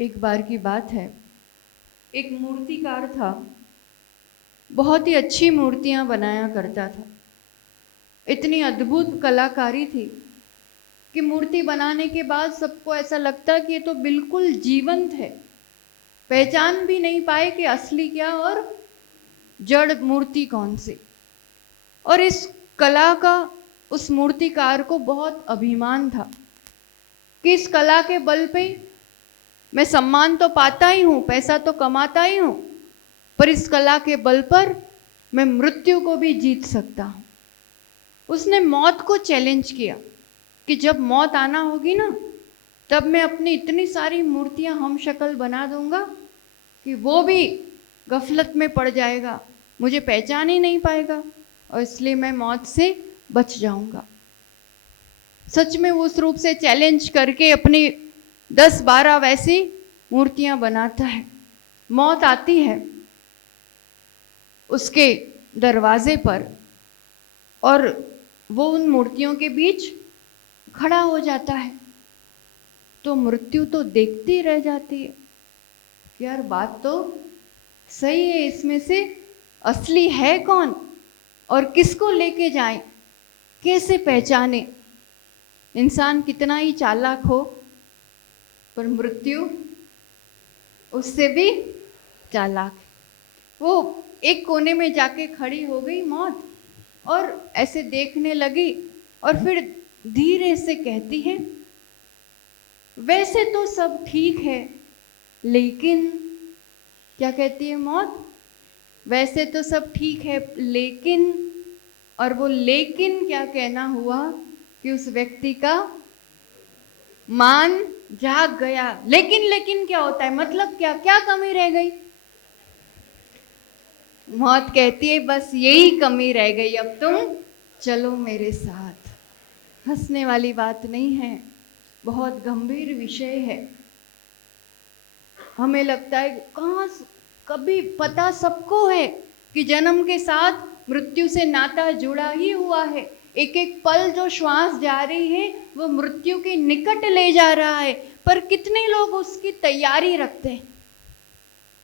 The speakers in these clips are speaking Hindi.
एक बार की बात है, एक मूर्तिकार था। बहुत ही अच्छी मूर्तियां बनाया करता था। इतनी अद्भुत कलाकारी थी कि मूर्ति बनाने के बाद सबको ऐसा लगता कि ये तो बिल्कुल जीवंत है। पहचान भी नहीं पाए कि असली क्या और जड़ मूर्ति कौन सी। और इस कला का उस मूर्तिकार को बहुत अभिमान था कि इस कला के बल पे मैं सम्मान तो पाता ही हूँ, पैसा तो कमाता ही हूँ, पर इस कला के बल पर मैं मृत्यु को भी जीत सकता हूँ। उसने मौत को चैलेंज किया कि जब मौत आना होगी ना, तब मैं अपनी इतनी सारी मूर्तियां हम शक्ल बना दूंगा कि वो भी गफलत में पड़ जाएगा, मुझे पहचान ही नहीं पाएगा, और इसलिए मैं मौत से बच जाऊंगा। सच में उस रूप से चैलेंज करके अपनी 10-12 वैसी मूर्तियां बनाता है। मौत आती है उसके दरवाजे पर और वो उन मूर्तियों के बीच खड़ा हो जाता है। तो मृत्यु तो देखती रह जाती है कि यार बात तो सही है, इसमें से असली है कौन और किसको लेके जाए, कैसे पहचाने। इंसान कितना ही चालाक हो, पर मृत्यु उससे भी चालाक है। वो एक कोने में जाके खड़ी हो गई मौत, और ऐसे देखने लगी और फिर धीरे से कहती है, वैसे तो सब ठीक है लेकिन। क्या कहती है मौत? वैसे तो सब ठीक है लेकिन। और वो लेकिन क्या कहना हुआ कि उस व्यक्ति का मान जाग गया। लेकिन लेकिन क्या होता है, मतलब क्या क्या कमी रह गई? मौत कहती है बस यही कमी रह गई, अब तुम चलो मेरे साथ। हंसने वाली बात नहीं है, बहुत गंभीर विषय है। हमें लगता है कहाँ, कभी पता सबको है कि जन्म के साथ मृत्यु से नाता जुड़ा ही हुआ है। एक एक पल जो श्वास जा रही है वो मृत्यु के निकट ले जा रहा है, पर कितने लोग उसकी तैयारी रखते हैं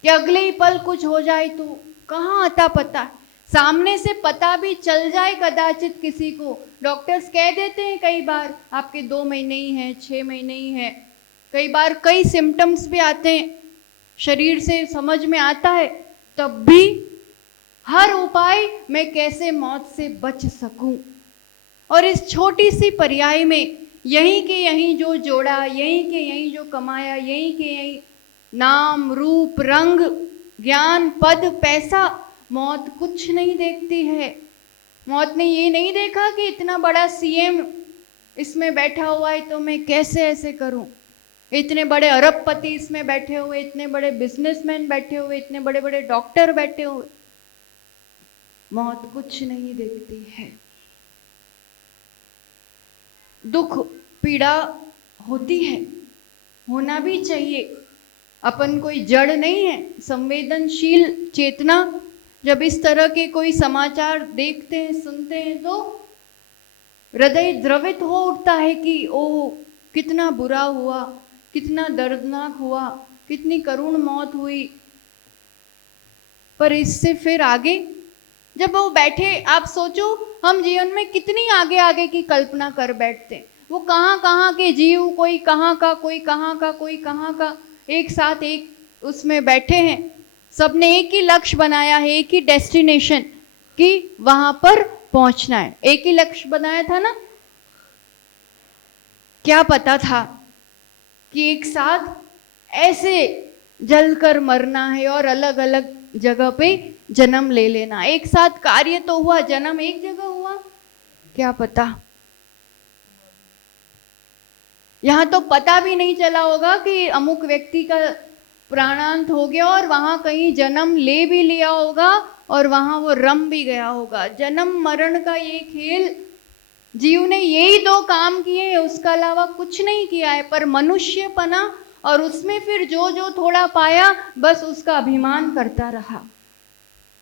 कि अगले ही पल कुछ हो जाए तो कहाँ आता पता। सामने से पता भी चल जाए कदाचित किसी को, डॉक्टर्स कह देते हैं कई बार आपके 2 महीने ही हैं, 6 महीने ही हैं। कई बार कई सिम्टम्स भी आते हैं, शरीर से समझ में आता है, तब भी हर उपाय मैं कैसे मौत से बच सकूं। और इस छोटी सी पर्याय में यहीं के यहीं जो जोड़ा, यहीं के यहीं जो कमाया, यहीं के यहीं नाम रूप रंग ज्ञान पद पैसा, मौत कुछ नहीं देखती है। मौत ने ये नहीं देखा कि इतना बड़ा सीएम इसमें बैठा हुआ है तो मैं कैसे ऐसे करूं, इतने बड़े अरबपति इसमें बैठे हुए, इतने बड़े बिजनेसमैन बैठे हुए, इतने बड़े बड़े डॉक्टर बैठे हुए। मौत कुछ नहीं देखती है। दुख पीड़ा होती है, होना भी चाहिए। अपन कोई जड़ नहीं है, संवेदनशील चेतना। जब इस तरह के कोई समाचार देखते हैं, सुनते हैं, तो हृदय द्रवित हो उठता है कि ओ कितना बुरा हुआ, कितना दर्दनाक हुआ, कितनी करुण मौत हुई। पर इससे फिर आगे जब वो बैठे, आप सोचो हम जीवन में कितनी आगे आगे की कल्पना कर बैठते हैं। वो कहाँ कहाँ के जीव, कोई कहाँ का, कोई कहाँ का, कोई कहाँ का, एक साथ एक उसमें बैठे हैं। सबने एक ही लक्ष्य बनाया है, एक ही डेस्टिनेशन, कि वहां पर पहुंचना है। एक ही लक्ष्य बनाया था ना। क्या पता था कि एक साथ ऐसे जलकर मरना है और अलग अलग जगह पे जन्म ले लेना। एक साथ कार्य तो हुआ, जन्म एक जगह हुआ, क्या पता। यहां तो पता भी नहीं चला होगा कि अमुक व्यक्ति का प्राणांत हो गया और वहां कहीं जन्म ले भी लिया होगा और वहां वो रम भी गया होगा। जन्म मरण का ये खेल, जीव ने यही 2 काम किए हैं, उसका अलावा कुछ नहीं किया है। पर मनुष्यपना और उसमें फिर जो जो थोड़ा पाया, बस उसका अभिमान करता रहा।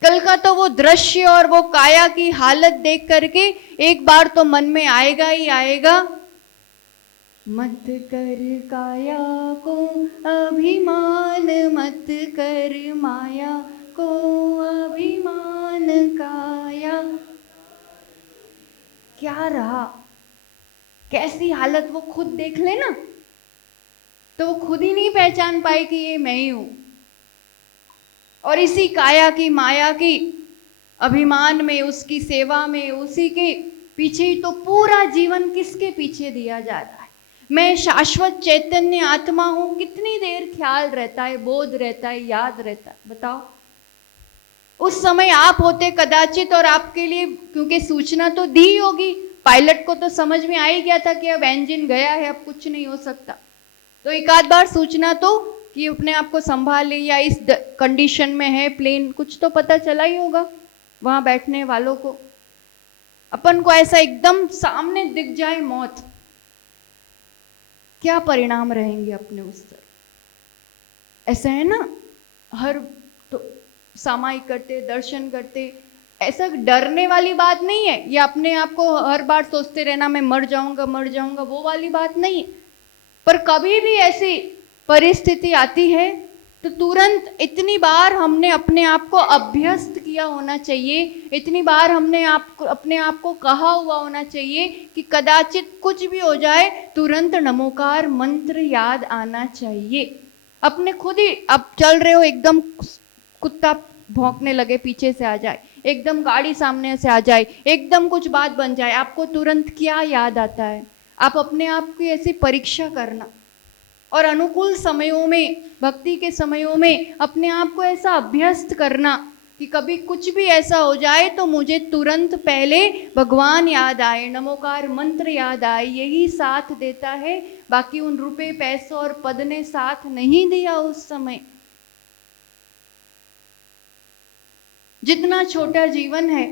कल का तो वो दृश्य और वो काया की हालत देख करके एक बार तो मन में आएगा ही आएगा मत कर काया को अभिमान, मत कर माया को अभिमान काया। क्या रहा, कैसी हालत, वो खुद देख ले ना, तो वो खुद ही नहीं पहचान पाए कि ये मैं ही हूं। और इसी काया की माया की अभिमान में, उसकी सेवा में, उसी के पीछे ही तो पूरा जीवन किसके पीछे दिया जा रहा है। मैं शाश्वत चैतन्य आत्मा हूं, कितनी देर ख्याल रहता है, बोध रहता है, याद रहता है, बताओ। उस समय आप होते कदाचित, और आपके लिए क्योंकि सूचना तो दी होगी, पायलट को तो समझ में आ ही गया था कि अब इंजन गया है, अब कुछ नहीं हो सकता, तो एक आध बार सूचना तो कि अपने आप को संभाल ले, या इस कंडीशन में है प्लेन, कुछ तो पता चला ही होगा वहां बैठने वालों को। अपन को ऐसा एकदम सामने दिख जाए मौत, क्या परिणाम रहेंगे अपने उस तरह। ऐसा है ना, हर तो सामायिक करते, दर्शन करते, ऐसा डरने वाली बात नहीं है, ये अपने आप को हर बार सोचते रहना मैं मर जाऊंगा मर जाऊंगा, वो वाली बात नहीं है। पर कभी भी ऐसी परिस्थिति आती है तो तुरंत, इतनी बार हमने अपने आप को अभ्यस्त किया होना चाहिए, इतनी बार हमने अपने आप को कहा हुआ होना चाहिए कि कदाचित कुछ भी हो जाए, तुरंत नमोकार मंत्र याद आना चाहिए। अपने खुद ही, अब चल रहे हो, एकदम कुत्ता भौंकने लगे पीछे से आ जाए, एकदम गाड़ी सामने से आ जाए, एकदम कुछ बात बन जाए, आपको तुरंत क्या याद आता है। आप अपने आप की ऐसी परीक्षा करना, और अनुकूल समयों में, भक्ति के समयों में अपने आप को ऐसा अभ्यस्त करना कि कभी कुछ भी ऐसा हो जाए तो मुझे तुरंत पहले भगवान याद आए, नमोकार मंत्र याद आए, यही साथ देता है। बाकी उन रुपए पैसों और पद ने साथ नहीं दिया उस समय। जितना छोटा जीवन है,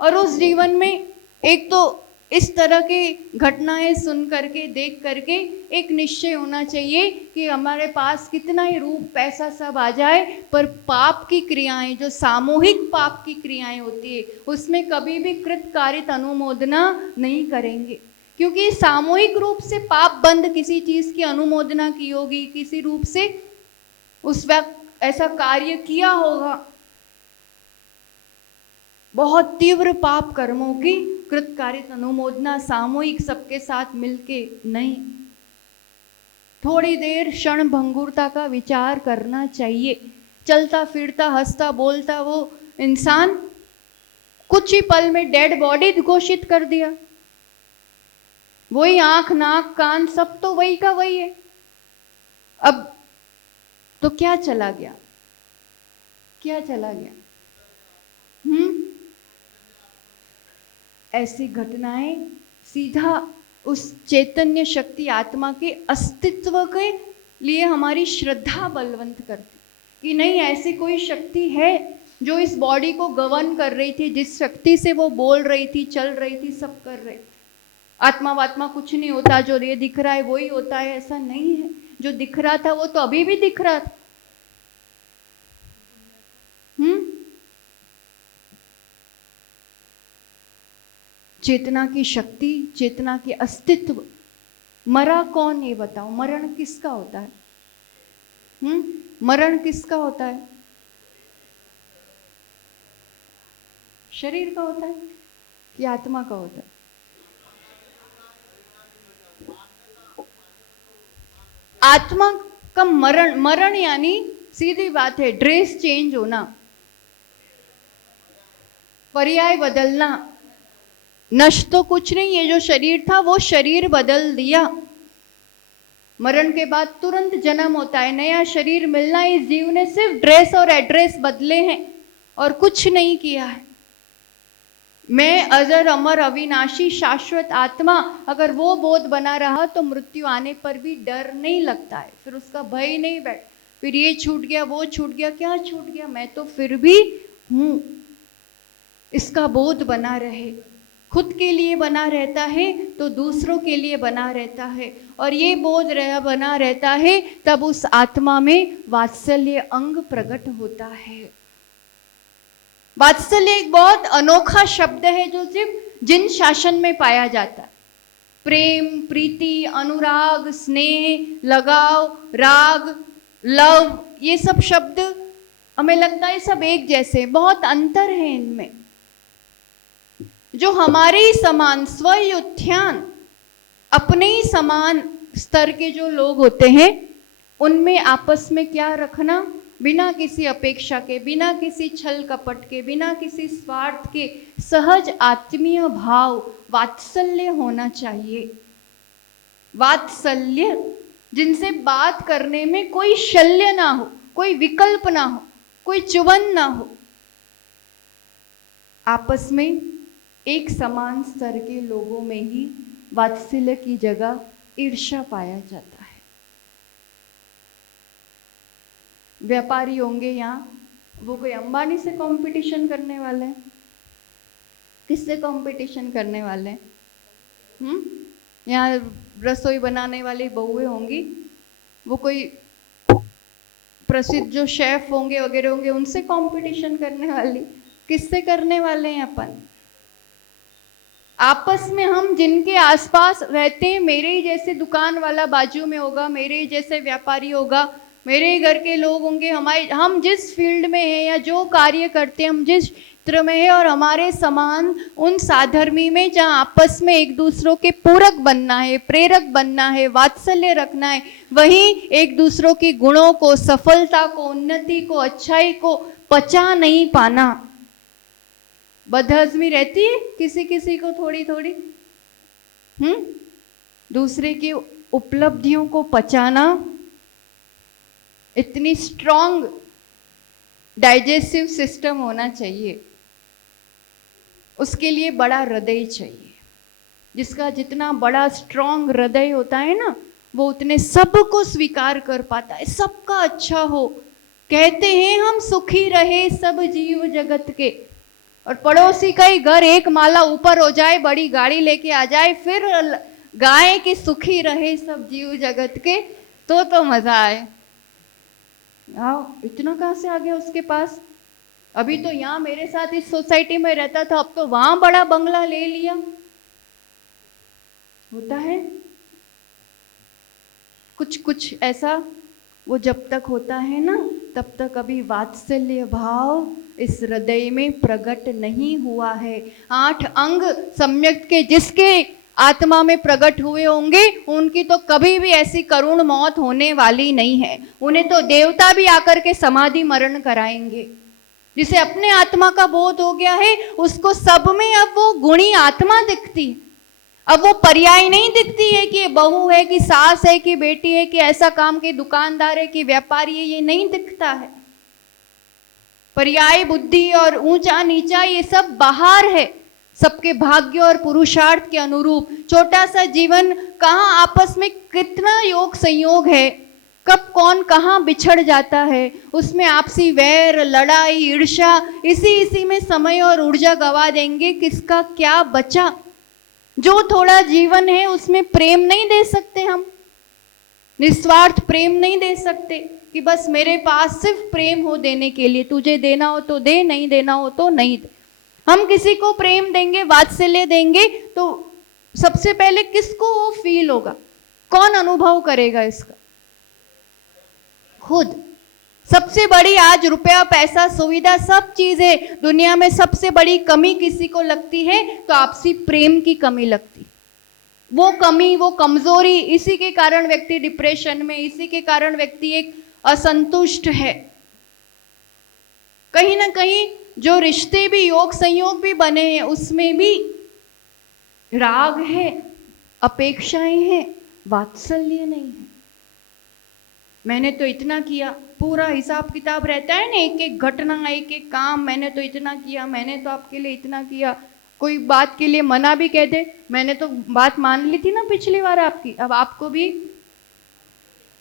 और उस जीवन में एक तो इस तरह की घटनाएं सुन करके, देख करके एक निश्चय होना चाहिए कि हमारे पास कितना ही रूप पैसा सब आ जाए, पर पाप की क्रियाएं, जो सामूहिक पाप की क्रियाएं होती है, उसमें कभी भी कृतकारित अनुमोदना नहीं करेंगे। क्योंकि सामूहिक रूप से पाप बंद किसी चीज की अनुमोदना की होगी, किसी रूप से उस वक्त ऐसा कार्य किया होगा, बहुत तीव्र पाप कर्मों की कृतकारित अनुमोदना सामूहिक सबके साथ मिलके नहीं। थोड़ी देर क्षण भंगुरता का विचार करना चाहिए। चलता फिरता हंसता बोलता वो इंसान कुछ ही पल में डेड बॉडी घोषित कर दिया। वही आंख नाक कान सब तो वही का वही है। अब तो क्या चला गया, क्या चला गया? ऐसी घटनाएं सीधा उस चैतन्य शक्ति आत्मा के अस्तित्व के लिए हमारी श्रद्धा बलवंत करती कि नहीं, ऐसी कोई शक्ति है जो इस बॉडी को गवर्न कर रही थी, जिस शक्ति से वो बोल रही थी, चल रही थी, सब कर रही थी। आत्मा वात्मा कुछ नहीं होता, जो ये दिख रहा है वही होता है, ऐसा नहीं है। जो दिख रहा था वो तो अभी भी दिख रहा था। चेतना की शक्ति, चेतना के अस्तित्व। मरा कौन, ये बताओ, मरण किसका होता है? मरण किसका होता है? शरीर का होता है कि आत्मा का होता है? आत्मा का मरण, मरण यानी सीधी बात है ड्रेस चेंज होना, पर्याय बदलना। नष्ट तो कुछ नहीं है, जो शरीर था वो शरीर बदल दिया। मरण के बाद तुरंत जन्म होता है, नया शरीर मिलना। इस जीव ने सिर्फ ड्रेस और एड्रेस बदले हैं और कुछ नहीं किया है। मैं अजर अमर अविनाशी शाश्वत आत्मा, अगर वो बोध बना रहा तो मृत्यु आने पर भी डर नहीं लगता है, फिर उसका भय नहीं बैठ, फिर ये छूट गया वो छूट गया, क्या छूट गया, मैं तो फिर भी हूं। इसका बोध बना रहे, खुद के लिए बना रहता है तो दूसरों के लिए बना रहता है, और ये बोध बना रहता है तब उस आत्मा में वात्सल्य अंग प्रकट होता है। वात्सल्य एक बहुत अनोखा शब्द है जो सिर्फ जिन शासन में पाया जाता है। प्रेम, प्रीति, अनुराग, स्नेह, लगाव, राग, लव, ये सब शब्द हमें लगता है सब एक जैसे, बहुत अंतर है इनमें। जो हमारे ही समान स्वयुत्थान, अपने ही समान स्तर के जो लोग होते हैं, उनमें आपस में क्या रखना, बिना किसी अपेक्षा के, बिना किसी छल कपट के, बिना किसी स्वार्थ के सहज आत्मीय भाव, वात्सल्य होना चाहिए। वात्सल्य, जिनसे बात करने में कोई शल्य ना हो, कोई विकल्प ना हो, कोई चुवन ना हो। आपस में एक समान स्तर के लोगों में ही वात्सल्य की जगह ईर्ष्या पाया जाता है। व्यापारी होंगे यहाँ, वो कोई अंबानी से कंपटीशन करने वाले हैं? किससे कंपटीशन करने वाले हैं? यहाँ रसोई बनाने वाली बहुएं होंगी, वो कोई प्रसिद्ध जो शेफ होंगे वगैरह होंगे, उनसे कंपटीशन करने वाली? किससे करने वाले हैं अपन? आपस में हम जिनके आसपास रहते हैं, मेरे ही जैसे दुकान वाला बाजू में होगा, मेरे ही जैसे व्यापारी होगा, मेरे ही घर के लोग होंगे, हम जिस फील्ड में हैं या जो कार्य करते हैं, हम जिस क्षेत्र में है, और हमारे समान उन साधर्मी में जहाँ आपस में एक दूसरों के पूरक बनना है, प्रेरक बनना है, वात्सल्य रखना है, वहीं एक दूसरों के गुणों को, सफलता को, उन्नति को, अच्छाई को पचा नहीं पाना। बदहजमी रहती है किसी किसी को थोड़ी थोड़ी, दूसरे की उपलब्धियों को पचाना, इतनी स्ट्रॉन्ग डाइजेस्टिव सिस्टम होना चाहिए। उसके लिए बड़ा हृदय चाहिए, जिसका जितना बड़ा स्ट्रॉन्ग हृदय होता है ना, वो उतने सबको स्वीकार कर पाता है, सबका अच्छा हो। कहते हैं हम सुखी रहे सब जीव जगत के, और पड़ोसी का ही घर एक माला ऊपर हो जाए, बड़ी गाड़ी लेके आ जाए, फिर गाय कि सुखी रहे सब जीव जगत के, तो मजा आए। आओ, इतना कहाँ से आ गया उसके पास? अभी तो यहाँ मेरे साथ इस सोसाइटी में रहता था, अब तो वहां बड़ा बंगला ले लिया। होता है कुछ कुछ ऐसा। वो जब तक होता है ना, तब तक अभी वात्सल्य भाव इस हृदय में प्रकट नहीं हुआ है। 8 अंग सम्यक के जिसके आत्मा में प्रकट हुए होंगे, उनकी तो कभी भी ऐसी करुण मौत होने वाली नहीं है। उन्हें तो देवता भी आकर के समाधि मरण कराएंगे। जिसे अपने आत्मा का बोध हो गया है, उसको सब में अब वो गुणी आत्मा दिखती है। अब वो पर्याय नहीं दिखती है कि बहू है, कि सास है, कि बेटी है, कि ऐसा काम की दुकानदार है, कि व्यापारी है, ये नहीं दिखता है। पर्याय बुद्धि और ऊंचा नीचा ये सब बाहर है, सबके भाग्य और पुरुषार्थ के अनुरूप। छोटा सा जीवन, कहाँ आपस में कितना योग संयोग है, कब कौन कहाँ बिछड़ जाता है, उसमें आपसी वैर, लड़ाई, ईर्ष्या, इसी में समय और ऊर्जा गवा देंगे। किसका क्या बचा? जो थोड़ा जीवन है उसमें प्रेम नहीं दे सकते हम, निस्वार्थ प्रेम नहीं दे सकते कि बस मेरे पास सिर्फ प्रेम हो देने के लिए, तुझे देना हो तो दे, नहीं देना हो तो नहीं दे। हम किसी को प्रेम देंगे, वात्सल्य देंगे, तो सबसे पहले किसको वो फील होगा? कौन अनुभव करेगा इसका? खुद। सबसे बड़ी आज रुपया, पैसा, सुविधा, सब चीजें, दुनिया में सबसे बड़ी कमी किसी को लगती है तो आपसी प्रेम की कमी लगती। वो कमी, वो कमजोरी, इसी के कारण व्यक्ति डिप्रेशन में, इसी के कारण व्यक्ति एक असंतुष्ट है। कहीं ना कहीं जो रिश्ते भी, योग संयोग भी बने हैं, उसमें भी राग है, अपेक्षाएं हैं, वात्सल्य नहीं है। मैंने तो इतना किया, पूरा हिसाब किताब रहता है ना, एक एक घटना, एक एक काम, मैंने तो इतना किया, मैंने तो आपके लिए इतना किया। कोई बात के लिए मना भी कह दे, मैंने तो बात मान ली थी ना पिछली बार आपकी, अब आपको भी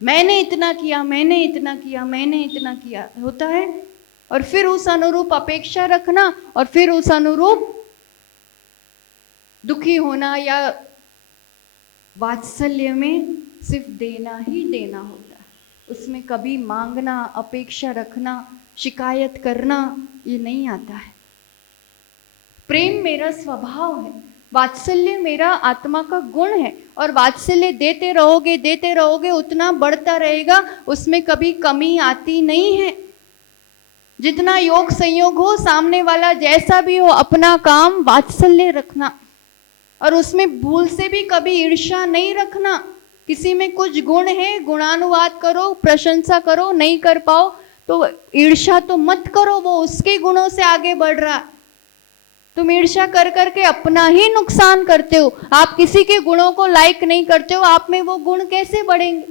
मैंने इतना किया, मैंने इतना किया, मैंने इतना किया, होता है। और फिर उस अनुरूप अपेक्षा रखना, और फिर उस अनुरूप दुखी होना, या वात्सल्य में सिर्फ देना ही देना होता है, उसमें कभी मांगना, अपेक्षा रखना, शिकायत करना, ये नहीं आता है। प्रेम मेरा स्वभाव है, वात्सल्य मेरा आत्मा का गुण है, और वात्सल्य देते रहोगे उतना बढ़ता रहेगा, उसमें कभी कमी आती नहीं है। जितना योग संयोग हो, सामने वाला जैसा भी हो, अपना काम वात्सल्य रखना, और उसमें भूल से भी कभी ईर्ष्या नहीं रखना। किसी में कुछ गुण है, गुणानुवाद करो, प्रशंसा करो, नहीं कर पाओ तो ईर्ष्या तो मत करो, वो उसके गुणों से आगे बढ़ रहा। तुम ईर्ष्या कर करके अपना ही नुकसान करते हो। आप किसी के गुणों को लाइक नहीं करते हो, आप में वो गुण कैसे बढ़ेंगे?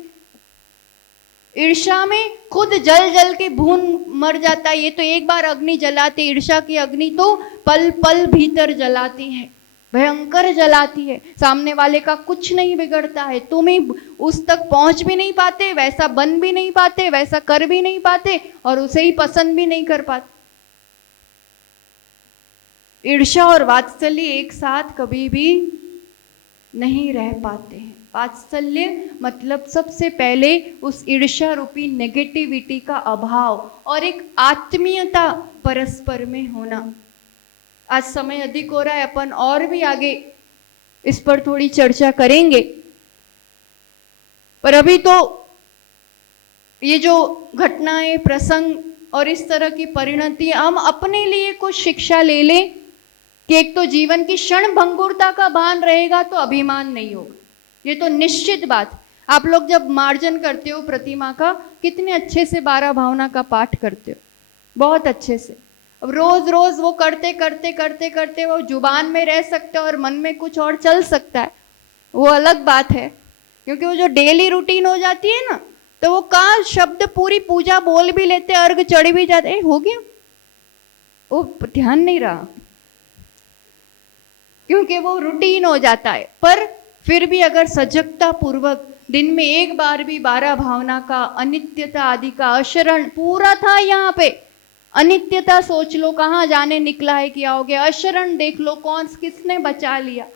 ईर्ष्या में खुद जल जल के भून मर जाता है। ये तो एक बार अग्नि जलाती, ईर्ष्या की अग्नि तो पल पल भीतर जलाती है, भयंकर जलाती है। सामने वाले का कुछ नहीं बिगड़ता है, तुम ही उस तक पहुंच भी नहीं पाते, वैसा बन भी नहीं पाते, वैसा कर भी नहीं पाते, और उसे ही पसंद भी नहीं कर पाते। ईर्ष्या और वात्सल्य एक साथ कभी भी नहीं रह पाते हैं। वात्सल्य मतलब सबसे पहले उस ईर्ष्या रूपी नेगेटिविटी का अभाव और एक आत्मीयता परस्पर में होना। आज समय अधिक हो रहा है, अपन और भी आगे इस पर थोड़ी चर्चा करेंगे, पर अभी तो ये जो घटनाएं, प्रसंग और इस तरह की परिणति, हम अपने लिए कुछ शिक्षा ले लें कि एक तो जीवन की क्षण भंगुरता का भान रहेगा तो अभिमान नहीं होगा, ये तो निश्चित बात। आप लोग जब मार्जन करते हो प्रतिमा का, कितने अच्छे से 12 भावना का पाठ करते हो, बहुत अच्छे से। अब रोज रोज वो करते करते करते करते वो जुबान में रह सकते और मन में कुछ और चल सकता है, वो अलग बात है। क्योंकि वो जो डेली रूटीन हो जाती है ना, तो वो का शब्द पूरी पूजा बोल भी लेते, अर्घ चढ़ भी जाते, हो गया, वो ध्यान नहीं रहा, क्योंकि वो रूटीन हो जाता है। पर फिर भी अगर सजगता पूर्वक दिन में एक बार भी 12 भावना का, अनित्यता आदि का, अशरण पूरा था यहाँ पे। अनित्यता सोच लो, कहाँ जाने निकला है, क्या हो गया। अशरण देख लो, कौन किसने बचा लिया,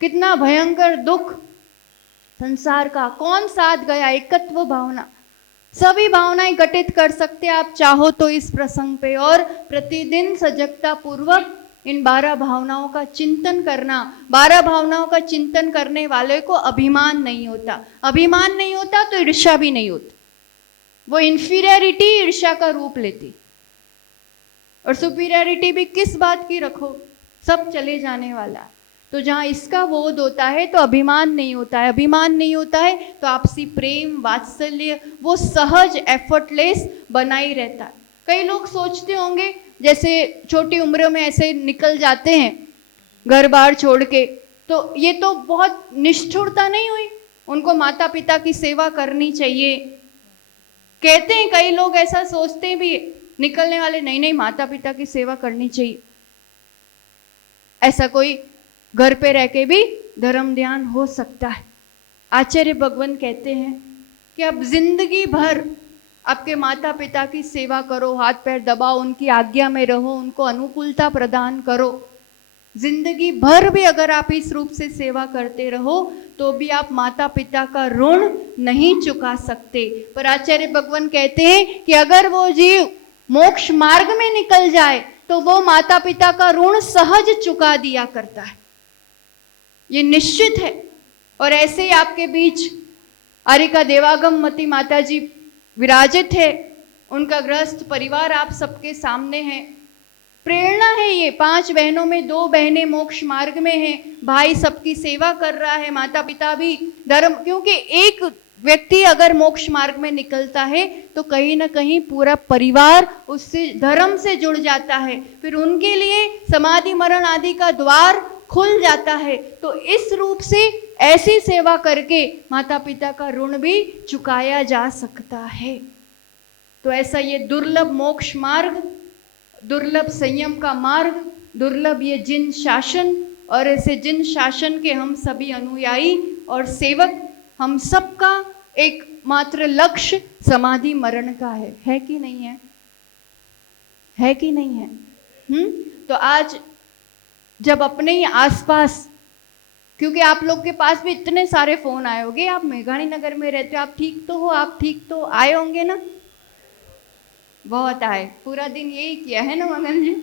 कितना भयंकर दुख संसार का, कौन साथ गया। एकत्व भावना, सभी भावनाएं घटित कर सकते आप चाहो तो इस प्रसंग पे, और प्रतिदिन सजगता पूर्वक इन 12 भावनाओं का चिंतन करना। 12 भावनाओं का चिंतन करने वाले को अभिमान नहीं होता। अभिमान नहीं होता तो ईर्ष्या भी नहीं होती, वो इंफीरियरिटी ईर्ष्या का रूप लेती। और सुपीरियरिटी भी किस बात की रखो, सब चले जाने वाला। तो जहाँ इसका बोध होता है तो अभिमान नहीं होता है। अभिमान नहीं होता है तो आपसी प्रेम, वात्सल्य वो सहज, एफर्टलेस बना ही रहता है। कई लोग सोचते होंगे, जैसे छोटी उम्र में ऐसे निकल जाते हैं घर बार छोड़ के, तो ये तो बहुत निष्ठुरता नहीं हुई, उनको माता पिता की सेवा करनी चाहिए। कहते हैं कई लोग, ऐसा सोचते भी निकलने वाले, नहीं नहीं माता पिता की सेवा करनी चाहिए। ऐसा कोई घर पे रह के भी धर्म ध्यान हो सकता है। आचार्य भगवान कहते हैं कि अब जिंदगी भर आपके माता पिता की सेवा करो, हाथ पैर दबाओ, उनकी आज्ञा में रहो, उनको अनुकूलता प्रदान करो। जिंदगी भर भी अगर आप इस रूप से सेवा करते रहो तो भी आप माता पिता का ऋण नहीं चुका सकते। पर आचार्य भगवान कहते हैं कि अगर वो जीव मोक्ष मार्ग में निकल जाए तो वो माता पिता का ऋण सहज चुका दिया करता है, ये निश्चित है। और ऐसे ही आपके बीच आरिका देवागम मती माता जी विराजित है, उनका गृहस्थ परिवार आप सबके सामने है। प्रेरणा है ये, 5 बहनों में 2 बहनें मोक्ष मार्ग में हैं, भाई सबकी सेवा कर रहा है, माता पिता भी धर्म, क्योंकि एक व्यक्ति अगर मोक्ष मार्ग में निकलता है तो कहीं ना कहीं पूरा परिवार उससे धर्म से जुड़ जाता है, फिर उनके लिए समाधि मरण आदि का द्वार खुल जाता है। तो इस रूप से ऐसी सेवा करके माता पिता का ऋण भी चुकाया जा सकता है। तो ऐसा ये दुर्लभ मोक्ष मार्ग, दुर्लभ संयम का मार्ग, दुर्लभ ये जिन शासन, और ऐसे जिन शासन के हम सभी अनुयायी और सेवक, हम सबका एक मात्र लक्ष्य समाधि मरण का है कि नहीं है? है कि नहीं है? तो आज जब अपने ही आसपास, क्योंकि आप लोग के पास भी इतने सारे फोन आए होंगे, आप मेघाणी नगर में रहते हो, आप ठीक तो हो, आप ठीक तो आए होंगे ना? बहुत आए, पूरा दिन यही किया है ना मगन जी?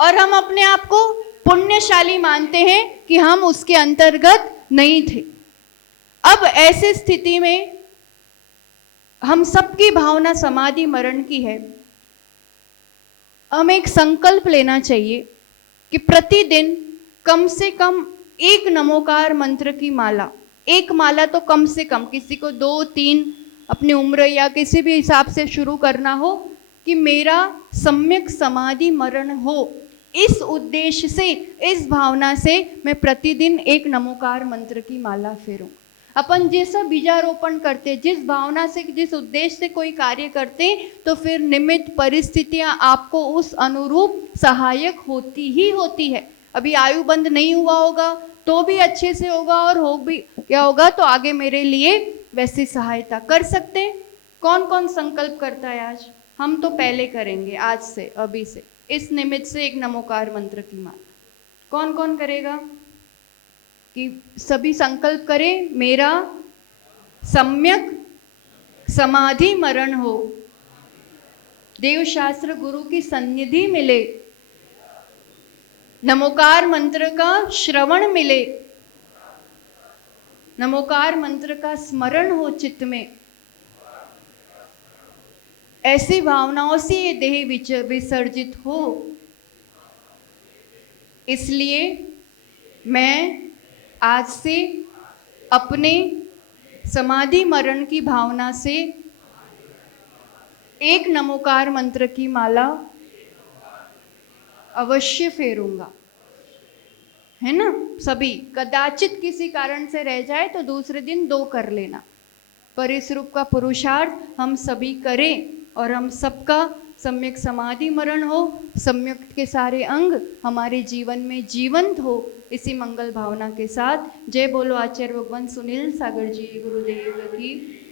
और हम अपने आप को पुण्यशाली मानते हैं कि हम उसके अंतर्गत नहीं थे। अब ऐसी स्थिति में हम सबकी भावना समाधि मरण की है। हमें एक संकल्प लेना चाहिए कि प्रतिदिन कम से कम एक नमोकार मंत्र की माला, एक माला तो कम से कम, किसी को 2-3 अपनी उम्र या किसी भी हिसाब से शुरू करना हो, कि मेरा सम्यक समाधि मरण हो। इस उद्देश्य से, इस भावना से मैं प्रतिदिन एक नमोकार मंत्र की माला फेरूं। अपन जैसा बीजारोपण करते, जिस भावना से, जिस उद्देश्य से कोई कार्य करते, तो फिर निमित्त परिस्थितियां आपको उस अनुरूप सहायक होती ही होती है। अभी आयु बंद नहीं हुआ होगा तो भी अच्छे से होगा, और हो भी क्या होगा तो आगे मेरे लिए वैसी सहायता कर सकते। कौन कौन संकल्प करता है आज? हम तो पहले करेंगे, आज से, अभी से, इस निमित्त से एक नमोकार मंत्र की माला। कौन कौन करेगा? कि सभी संकल्प करें, मेरा सम्यक समाधि मरण हो, देव शास्त्र गुरु की सन्निधि मिले, नमोकार मंत्र का श्रवण मिले, नमोकार मंत्र का स्मरण हो चित्त में। ऐसी भावनाओं से ये देह विसर्जित हो। इसलिए मैं आज से अपने समाधि मरण की भावना से एक नमोकार मंत्र की माला अवश्य फेरूंगा, है ना? सभी, कदाचित किसी कारण से रह जाए तो दूसरे दिन 2 कर लेना, पर इस रूप का पुरुषार्थ हम सभी करें और हम सबका सम्यक समाधि मरण हो, सम्यक के सारे अंग हमारे जीवन में जीवंत हो। इसी मंगल भावना के साथ जय बोलो आचार्य भगवान सुनील सागर जी गुरुदेव की।